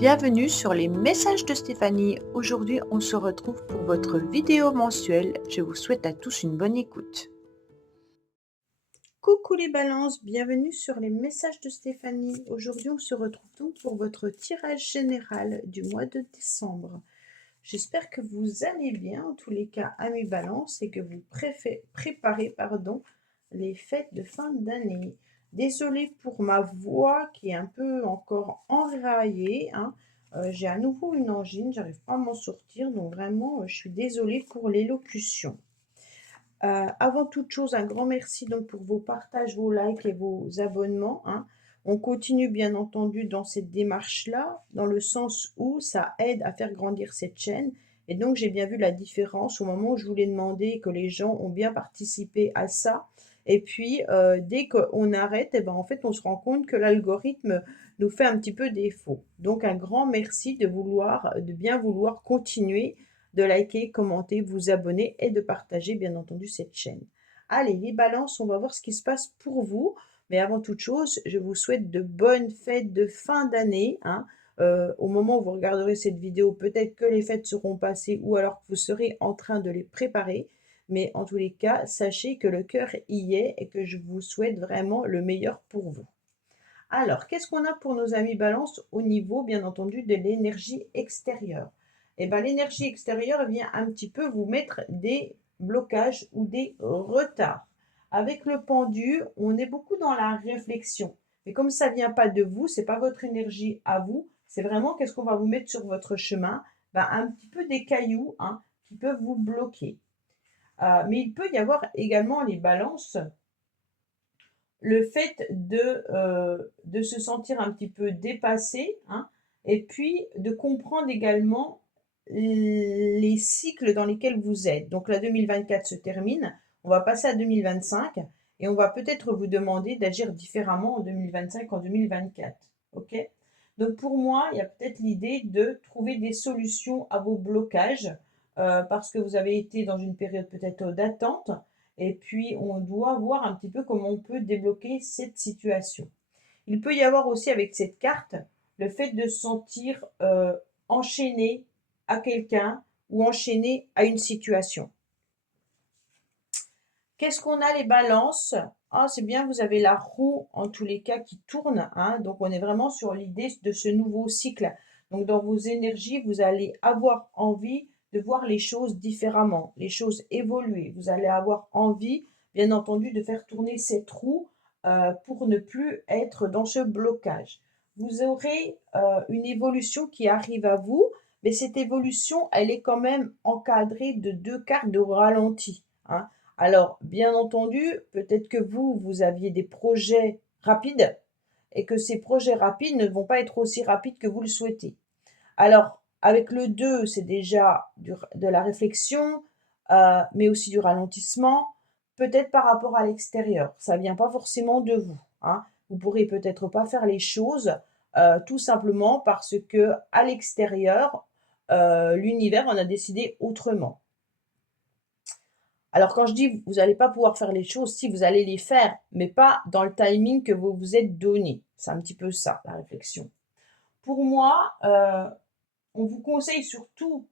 Bienvenue sur les messages de Stéphanie. Aujourd'hui, on se retrouve pour votre vidéo mensuelle. Je vous souhaite à tous une bonne écoute. Coucou les balances, bienvenue sur les messages de Stéphanie. Aujourd'hui, on se retrouve donc pour votre tirage général du mois de décembre. J'espère que vous allez bien, en tous les cas, amis balances, et que vous préparez les fêtes de fin d'année. Désolée pour ma voix qui est un peu encore enraillée, hein. J'ai à nouveau une angine, j'arrive pas à m'en sortir, donc vraiment, je suis désolée pour l'élocution. Avant toute chose, un grand merci donc pour vos partages, vos likes et vos abonnements, hein. On continue bien entendu dans cette démarche-là, dans le sens où ça aide à faire grandir cette chaîne. Et donc j'ai bien vu la différence au moment où je voulais demander que les gens ont bien participé à ça. Et puis dès qu'on arrête, et ben, en fait on se rend compte que l'algorithme nous fait un petit peu défaut. Donc un grand merci de bien vouloir continuer de liker, commenter, vous abonner et de partager bien entendu cette chaîne. Allez, les balances, on va voir ce qui se passe pour vous. Mais avant toute chose, je vous souhaite de bonnes fêtes de fin d'année, hein. Au moment où vous regarderez cette vidéo, peut-être que les fêtes seront passées ou alors que vous serez en train de les préparer. Mais en tous les cas, sachez que le cœur y est et que je vous souhaite vraiment le meilleur pour vous. Alors, qu'est-ce qu'on a pour nos amis balance au niveau, bien entendu, de l'énergie extérieure? Eh bien, l'énergie extérieure vient un petit peu vous mettre des blocages ou des retards. Avec le pendu, on est beaucoup dans la réflexion. Mais comme ça ne vient pas de vous, ce n'est pas votre énergie à vous, c'est vraiment qu'est-ce qu'on va vous mettre sur votre chemin? Ben, un petit peu des cailloux, hein, qui peuvent vous bloquer. Mais il peut y avoir également les balances, le fait de se sentir un petit peu dépassé, hein, et puis de comprendre également les cycles dans lesquels vous êtes. Donc la 2024 se termine, on va passer à 2025 et on va peut-être vous demander d'agir différemment en 2025 qu'en 2024. OK? Donc pour moi, il y a peut-être l'idée de trouver des solutions à vos blocages, parce que vous avez été dans une période peut-être d'attente et puis, on doit voir un petit peu comment on peut débloquer cette situation. Il peut y avoir aussi avec cette carte le fait de se sentir enchaîné à quelqu'un ou enchaîné à une situation. Qu'est-ce qu'on a les balances? Ah, c'est bien, vous avez la roue en tous les cas qui tourne, hein, donc on est vraiment sur l'idée de ce nouveau cycle. Donc dans vos énergies, vous allez avoir envie de voir les choses différemment, les choses évoluer. Vous allez avoir envie, bien entendu, de faire tourner cette roue pour ne plus être dans ce blocage. Vous aurez une évolution qui arrive à vous, mais cette évolution, elle est quand même encadrée de deux cartes de ralenti, hein. Alors, bien entendu, peut-être que vous aviez des projets rapides et que ces projets rapides ne vont pas être aussi rapides que vous le souhaitez. Alors, avec le 2, c'est déjà de la réflexion, mais aussi du ralentissement, peut-être par rapport à l'extérieur. Ça ne vient pas forcément de vous, hein. Vous pourrez peut-être pas faire les choses tout simplement parce que à l'extérieur, l'univers en a décidé autrement. Alors quand je dis vous n'allez pas pouvoir faire les choses, si vous allez les faire, mais pas dans le timing que vous vous êtes donné. C'est un petit peu ça, la réflexion. Pour moi, on vous conseille surtout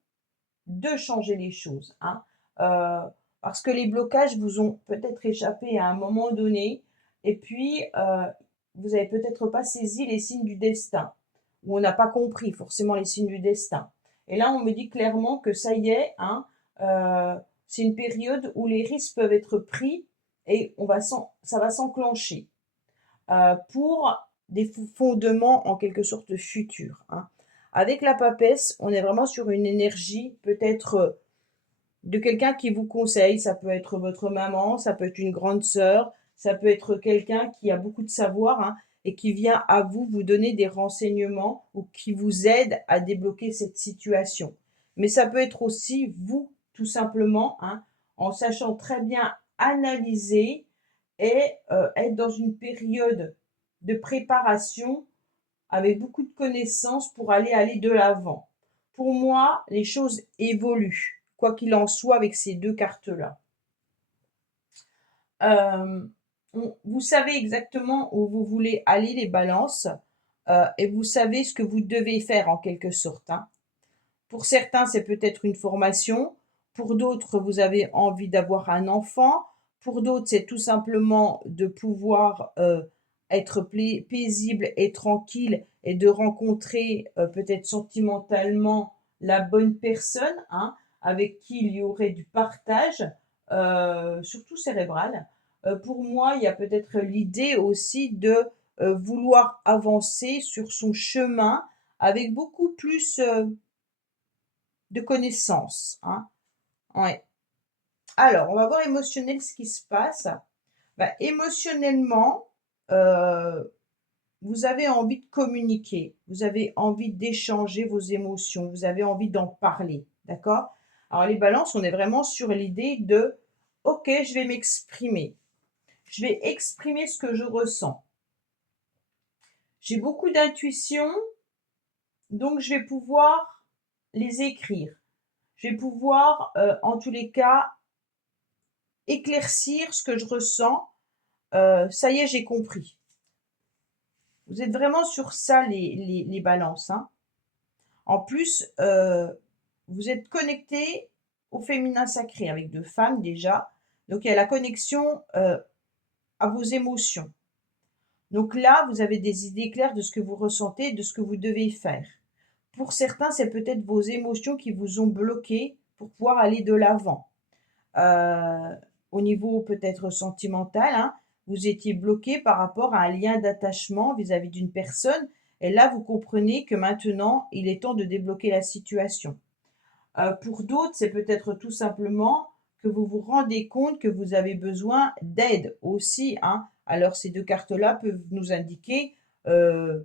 de changer les choses, hein, parce que les blocages vous ont peut-être échappé à un moment donné et puis, vous avez peut-être pas saisi les signes du destin ou on n'a pas compris forcément les signes du destin et là, on me dit clairement que ça y est, hein, c'est une période où les risques peuvent être pris et ça va s'enclencher, pour des fondements en quelque sorte futurs, hein. Avec la papesse, on est vraiment sur une énergie peut-être de quelqu'un qui vous conseille. Ça peut être votre maman, ça peut être une grande sœur, ça peut être quelqu'un qui a beaucoup de savoir, hein, et qui vient à vous vous donner des renseignements ou qui vous aide à débloquer cette situation. Mais ça peut être aussi vous, tout simplement, hein, en sachant très bien analyser et être dans une période de préparation avec beaucoup de connaissances pour aller de l'avant. Pour moi, les choses évoluent, quoi qu'il en soit avec ces deux cartes-là. Vous savez exactement où vous voulez aller, les balances. et vous savez ce que vous devez faire en quelque sorte, hein. Pour certains, c'est peut-être une formation. Pour d'autres, vous avez envie d'avoir un enfant. Pour d'autres, c'est tout simplement de pouvoir être paisible et tranquille et de rencontrer peut-être sentimentalement la bonne personne, hein, avec qui il y aurait du partage, surtout cérébral. Pour moi, il y a peut-être l'idée aussi de vouloir avancer sur son chemin avec beaucoup plus de connaissances, hein. Ouais. Alors, on va voir émotionnel ce qui se passe. Bah, émotionnellement, vous avez envie de communiquer, vous avez envie d'échanger vos émotions, vous avez envie d'en parler, d'accord? Alors les balances, on est vraiment sur l'idée de: «OK, je vais m'exprimer. Je vais exprimer ce que je ressens. J'ai beaucoup d'intuition, donc je vais pouvoir les écrire. Je vais pouvoir, en tous les cas, éclaircir ce que je ressens. Ça y est, j'ai compris. Vous êtes vraiment sur ça, les balances, hein. En plus, vous êtes connecté au féminin sacré avec 2 femmes déjà. Donc il y a la connexion à vos émotions. Donc là, vous avez des idées claires de ce que vous ressentez, de ce que vous devez faire. Pour certains, c'est peut-être vos émotions qui vous ont bloqué pour pouvoir aller de l'avant. Heu, Au niveau peut-être sentimental, hein, vous étiez bloqué par rapport à un lien d'attachement vis-à-vis d'une personne et là, vous comprenez que maintenant, il est temps de débloquer la situation. Pour d'autres, c'est peut-être tout simplement que vous vous rendez compte que vous avez besoin d'aide aussi, hein. Alors ces 2 cartes-là peuvent nous indiquer, de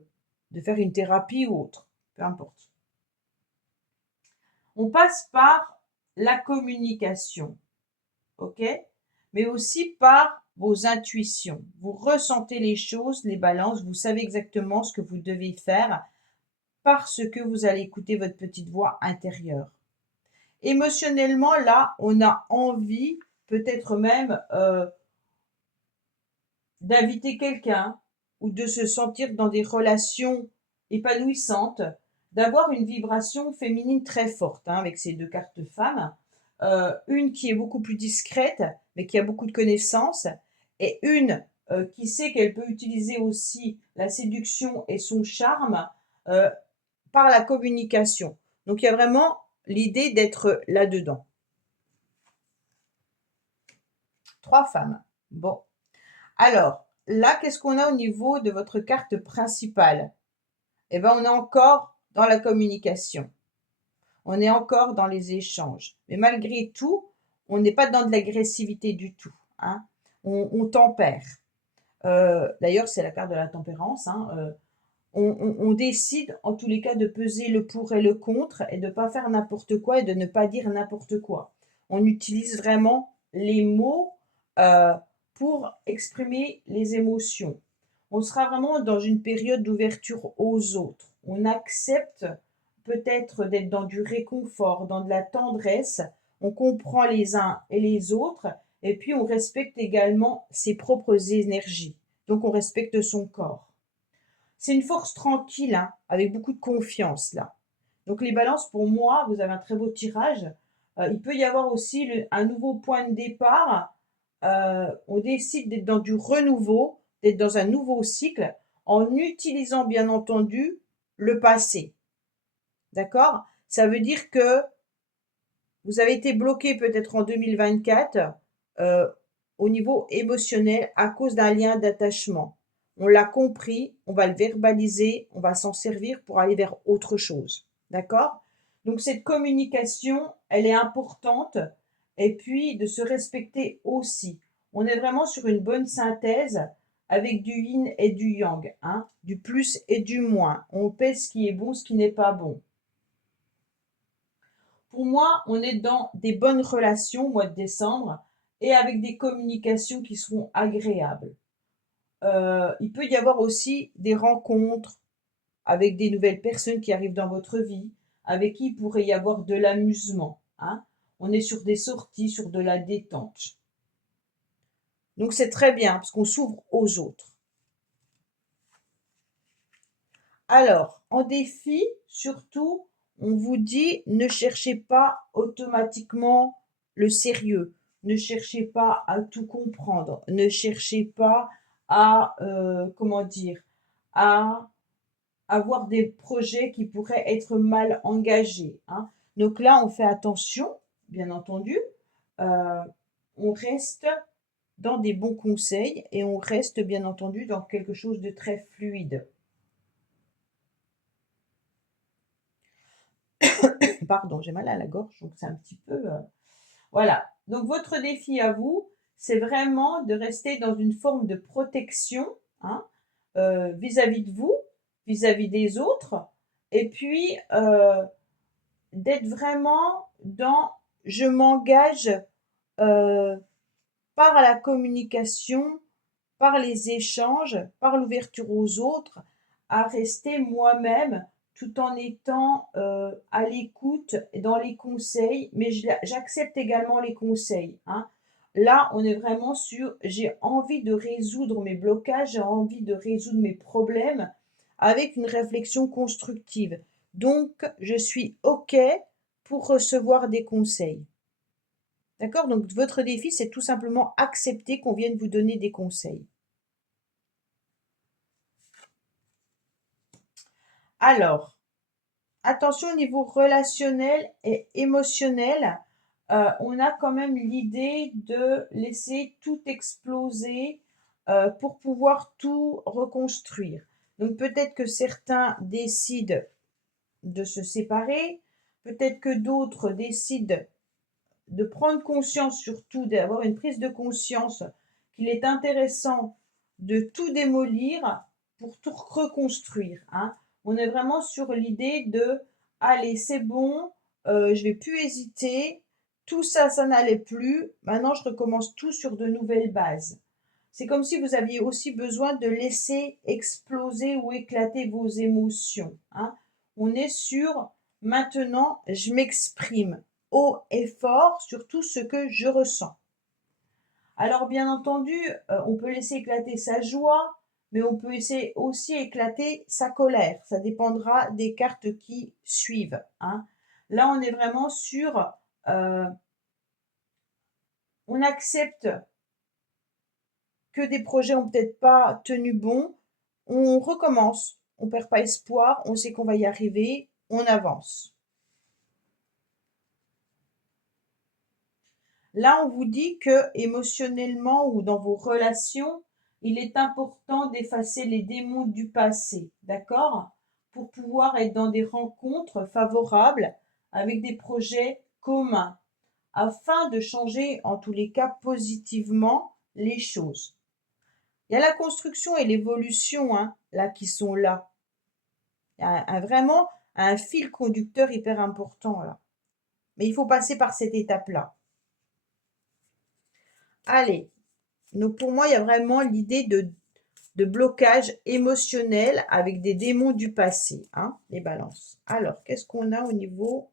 faire une thérapie ou autre, peu importe. On passe par la communication. OK? Mais aussi par vos intuitions. Vous ressentez les choses, les balances, vous savez exactement ce que vous devez faire parce que vous allez écouter votre petite voix intérieure. Émotionnellement, là, on a envie, peut-être même, d'inviter quelqu'un ou de se sentir dans des relations épanouissantes, d'avoir une vibration féminine très forte, hein, avec ces 2 cartes femmes. Une qui est beaucoup plus discrète, mais qui a beaucoup de connaissances et une, qui sait qu'elle peut utiliser aussi la séduction et son charme, heu, par la communication. Donc il y a vraiment l'idée d'être là-dedans. 3 femmes. Bon. Alors, là, qu'est-ce qu'on a au niveau de votre carte principale? Eh ben, on est encore dans la communication. On est encore dans les échanges. Mais malgré tout, on n'est pas dans de l'agressivité du tout, hein. On tempère. D'ailleurs, c'est la carte de la tempérance, hein. On décide, en tous les cas, de peser le pour et le contre et de ne pas faire n'importe quoi et de ne pas dire n'importe quoi. On utilise vraiment les mots, heu, pour exprimer les émotions. On sera vraiment dans une période d'ouverture aux autres. On accepte peut-être d'être dans du réconfort, dans de la tendresse. On comprend les uns et les autres et puis on respecte également ses propres énergies. Donc on respecte son corps. C'est une force tranquille, hein, avec beaucoup de confiance là. Donc les balances, pour moi, vous avez un très beau tirage. Il peut y avoir aussi un nouveau point de départ. On décide d'être dans du renouveau, d'être dans un nouveau cycle, en utilisant bien entendu le passé. D'accord? Ça veut dire que vous avez été bloqué peut-être en 2024 euh, au niveau émotionnel à cause d'un lien d'attachement. On l'a compris, on va le verbaliser, on va s'en servir pour aller vers autre chose. D'accord? Donc cette communication, elle est importante et puis de se respecter aussi. On est vraiment sur une bonne synthèse avec du yin et du yang, hein, du plus et du moins. On pèse ce qui est bon, ce qui n'est pas bon. Pour moi, on est dans des bonnes relations au mois de décembre et avec des communications qui seront agréables. Il peut y avoir aussi des rencontres avec des nouvelles personnes qui arrivent dans votre vie, avec qui il pourrait y avoir de l'amusement, hein. On est sur des sorties, sur de la détente. Donc c'est très bien parce qu'on s'ouvre aux autres. Alors, en défi, surtout, on vous dit ne cherchez pas automatiquement le sérieux, ne cherchez pas à tout comprendre, ne cherchez pas à, comment dire, à avoir des projets qui pourraient être mal engagés, hein. Donc là, on fait attention, bien entendu, euh, on reste dans des bons conseils et on reste bien entendu dans quelque chose de très fluide. Pardon, j'ai mal à la gorge, donc c'est un petit peu... Voilà. Donc votre défi à vous, c'est vraiment de rester dans une forme de protection, hein, vis-à-vis de vous, vis-à-vis des autres, et puis d'être vraiment dans je m'engage euh, par la communication, par les échanges, par l'ouverture aux autres, à rester moi-même tout en étant à l'écoute dans les conseils, mais j'accepte également les conseils, hein. Là, on est vraiment sur j'ai envie de résoudre mes blocages, j'ai envie de résoudre mes problèmes avec une réflexion constructive. Donc, je suis OK pour recevoir des conseils. D'accord? Donc, votre défi, c'est tout simplement accepter qu'on vienne vous donner des conseils. Alors, attention au niveau relationnel et émotionnel, on a quand même l'idée de laisser tout exploser pour pouvoir tout reconstruire. Donc peut-être que certains décident de se séparer, peut-être que d'autres décident de prendre conscience, surtout d'avoir une prise de conscience qu'il est intéressant de tout démolir pour tout reconstruire, hein. On est vraiment sur l'idée de allez, c'est bon, je vais plus hésiter, tout ça, ça n'allait plus, maintenant je recommence tout sur de nouvelles bases. C'est comme si vous aviez aussi besoin de laisser exploser ou éclater vos émotions, hein. On est sur maintenant, je m'exprime haut et fort sur tout ce que je ressens. Alors bien entendu, on peut laisser éclater sa joie, mais on peut laisser aussi éclater sa colère. Ça dépendra des cartes qui suivent, hein. Là, on est vraiment sur, on accepte que des projets ont peut-être pas tenu bon, on recommence, on perd pas espoir, on sait qu'on va y arriver, on avance. Là, on vous dit que émotionnellement ou dans vos relations, il est important d'effacer les démons du passé, d'accord? Pour pouvoir être dans des rencontres favorables avec des projets communs, afin de changer en tous les cas positivement les choses. Il y a la construction et l'évolution, hein, là qui sont là. Il y a vraiment un fil conducteur hyper important là. Mais il faut passer par cette étape-là. Allez, donc pour moi, il y a vraiment l'idée de blocage émotionnel avec des démons du passé, hein, les balances. Alors, qu'est-ce qu'on a au niveau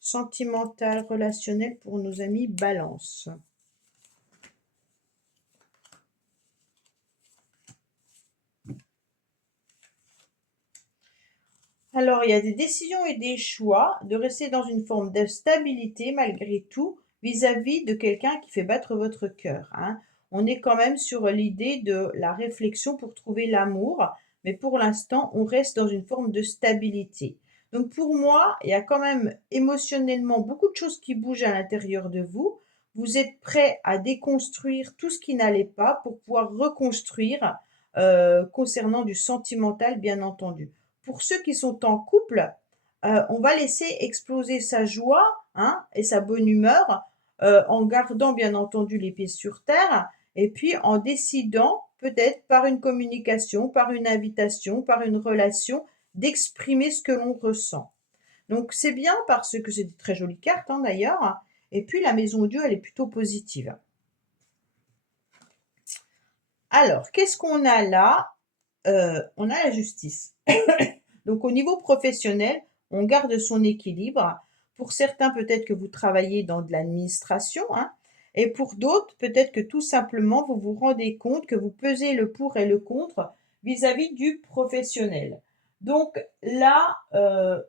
sentimental, relationnel pour nos amis balance? Alors, il y a des décisions et des choix de rester dans une forme de stabilité malgré tout vis-à-vis de quelqu'un qui fait battre votre cœur, hein. On est quand même sur l'idée de la réflexion pour trouver l'amour, mais pour l'instant, on reste dans une forme de stabilité. Donc pour moi, il y a quand même émotionnellement beaucoup de choses qui bougent à l'intérieur de vous. Vous êtes prêt à déconstruire tout ce qui n'allait pas pour pouvoir reconstruire concernant du sentimental, bien entendu. Pour ceux qui sont en couple, on va laisser exploser sa joie, hein, et sa bonne humeur, en gardant bien entendu les pieds sur terre, et puis en décidant peut-être par une communication, par une invitation, par une relation, d'exprimer ce que l'on ressent. Donc c'est bien parce que c'est des très jolies cartes, hein, d'ailleurs, hein. Et puis la maison Dieu, elle est plutôt positive. Alors, qu'est-ce qu'on a là? On a la justice. Donc au niveau professionnel, on garde son équilibre. Pour certains, peut-être que vous travaillez dans de l'administration, hein, et pour d'autres, peut-être que tout simplement, vous vous rendez compte que vous pesez le pour et le contre vis-à-vis du professionnel. Donc là,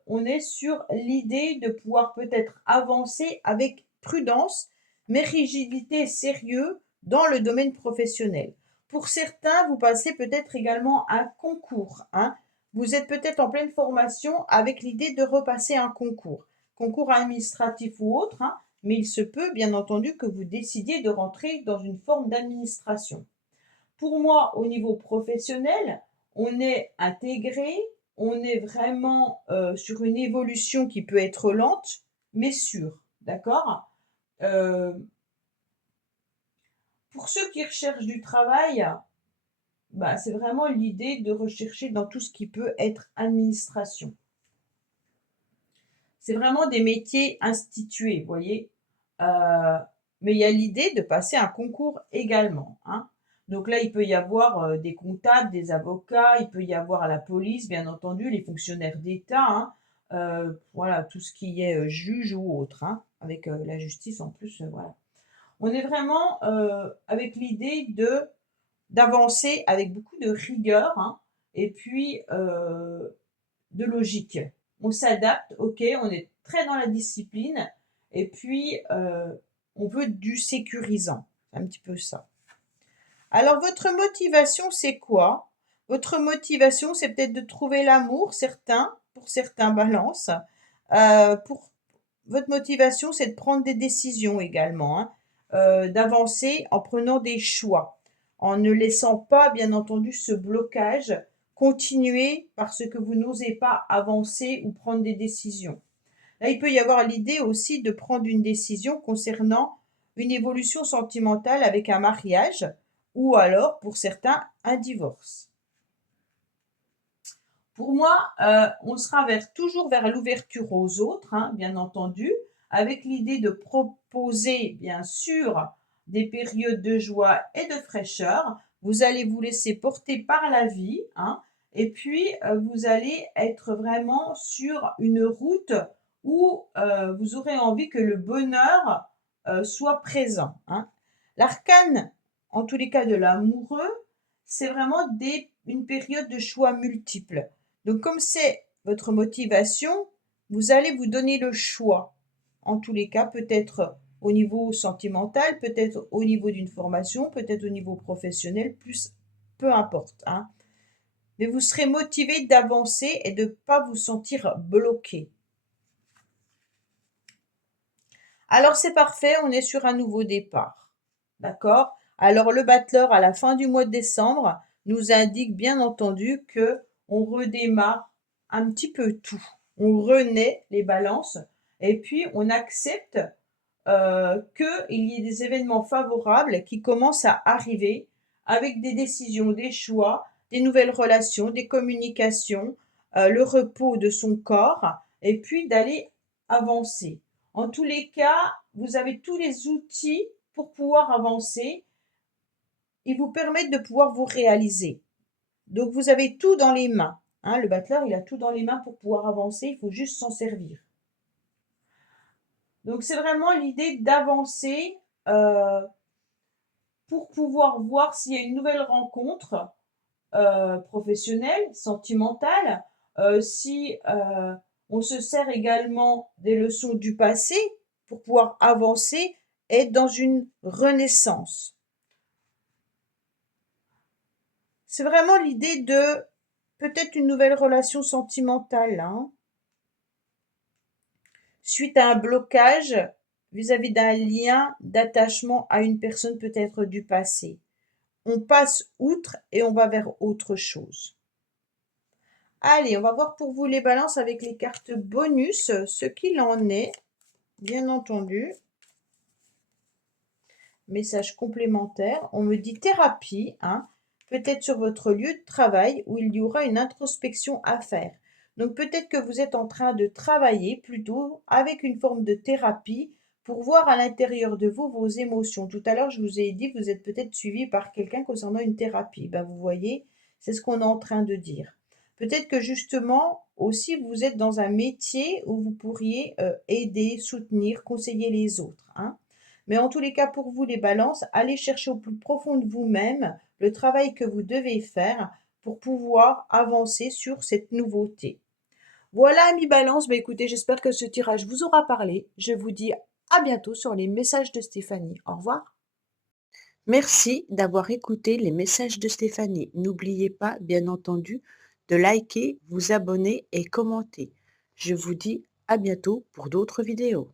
on est sur l'idée de pouvoir peut-être avancer avec prudence, mais rigidité et sérieux dans le domaine professionnel. Pour certains, vous passez peut-être également un concours, hein. Vous êtes peut-être en pleine formation avec l'idée de repasser un concours, concours administratif ou autre, hein, mais il se peut bien entendu que vous décidiez de rentrer dans une forme d'administration. Pour moi, au niveau professionnel, on est intégré, on est vraiment sur une évolution qui peut être lente, mais sûre, d'accord? Euh, pour ceux qui recherchent du travail, bah, c'est vraiment l'idée de rechercher dans tout ce qui peut être administration. C'est vraiment des métiers institués, vous voyez. Euh, mais il y a l'idée de passer un concours également, hein. Donc là, il peut y avoir des comptables, des avocats, il peut y avoir la police, bien entendu, les fonctionnaires d'État, hein. Voilà, tout ce qui est juge ou autre, hein, avec la justice en plus, voilà. On est vraiment avec l'idée d'avancer avec beaucoup de rigueur, hein, et puis de logique. On s'adapte, ok, on est très dans la discipline, et puis on veut du sécurisant. C'est un petit peu ça. Alors, votre motivation, c'est quoi? Votre motivation, c'est peut-être de trouver l'amour, pour certains balances. Pour votre motivation, c'est de prendre des décisions également, hein, d'avancer en prenant des choix, en ne laissant pas, bien entendu, ce blocage continuer parce que vous n'osez pas avancer ou prendre des décisions. Là, il peut y avoir l'idée aussi de prendre une décision concernant une évolution sentimentale avec un mariage ou alors, pour certains, un divorce. Pour moi, on sera toujours vers l'ouverture aux autres, hein, bien entendu, avec l'idée de proposer, bien sûr, des périodes de joie et de fraîcheur. Vous allez vous laisser porter par la vie, hein, et puis vous allez être vraiment sur une route où vous aurez envie que le bonheur soit présent, hein. L'arcane, en tous les cas de l'amoureux, c'est vraiment une période de choix multiples. Donc, comme c'est votre motivation, vous allez vous donner le choix. En tous les cas, peut-être au niveau sentimental, peut-être au niveau d'une formation, peut-être au niveau professionnel, plus peu importe, hein. Mais vous serez motivé d'avancer et de ne pas vous sentir bloqué. Alors c'est parfait, on est sur un nouveau départ. D'accord? Alors le battleur à la fin du mois de décembre nous indique bien entendu que on redémarre un petit peu tout. On renaît les balances et puis on accepte qu'il y ait des événements favorables qui commencent à arriver avec des décisions, des choix, des nouvelles relations, des communications, le repos de son corps et puis d'aller avancer. En tous les cas, vous avez tous les outils pour pouvoir avancer. Ils vous permettent de pouvoir vous réaliser. Donc, vous avez tout dans les mains, hein. Le battleur, il a tout dans les mains pour pouvoir avancer. Il faut juste s'en servir. Donc, c'est vraiment l'idée d'avancer pour pouvoir voir s'il y a une nouvelle rencontre professionnelle, sentimentale, si on se sert également des leçons du passé pour pouvoir avancer et être dans une renaissance. C'est vraiment l'idée de peut-être une nouvelle relation sentimentale, hein, suite à un blocage vis-à-vis d'un lien d'attachement à une personne peut-être du passé. On passe outre et on va vers autre chose. Allez, on va voir pour vous les balances avec les cartes bonus, ce qu'il en est, bien entendu. Message complémentaire. On me dit thérapie, hein, peut-être sur votre lieu de travail où il y aura une introspection à faire. Donc peut-être que vous êtes en train de travailler plutôt avec une forme de thérapie pour voir à l'intérieur de vous vos émotions. Tout à l'heure, je vous ai dit que vous êtes peut-être suivi par quelqu'un concernant une thérapie. Ben, vous voyez, c'est ce qu'on est en train de dire. Peut-être que justement aussi vous êtes dans un métier où vous pourriez aider, soutenir, conseiller les autres, hein. Mais en tous les cas, pour vous les balances, allez chercher au plus profond de vous-même le travail que vous devez faire pour pouvoir avancer sur cette nouveauté. Voilà, amis Balance, bah écoutez, j'espère que ce tirage vous aura parlé. Je vous dis à bientôt sur les messages de Stéphanie. Au revoir. Merci d'avoir écouté les messages de Stéphanie. N'oubliez pas, bien entendu, de liker, vous abonner et commenter. Je vous dis à bientôt pour d'autres vidéos.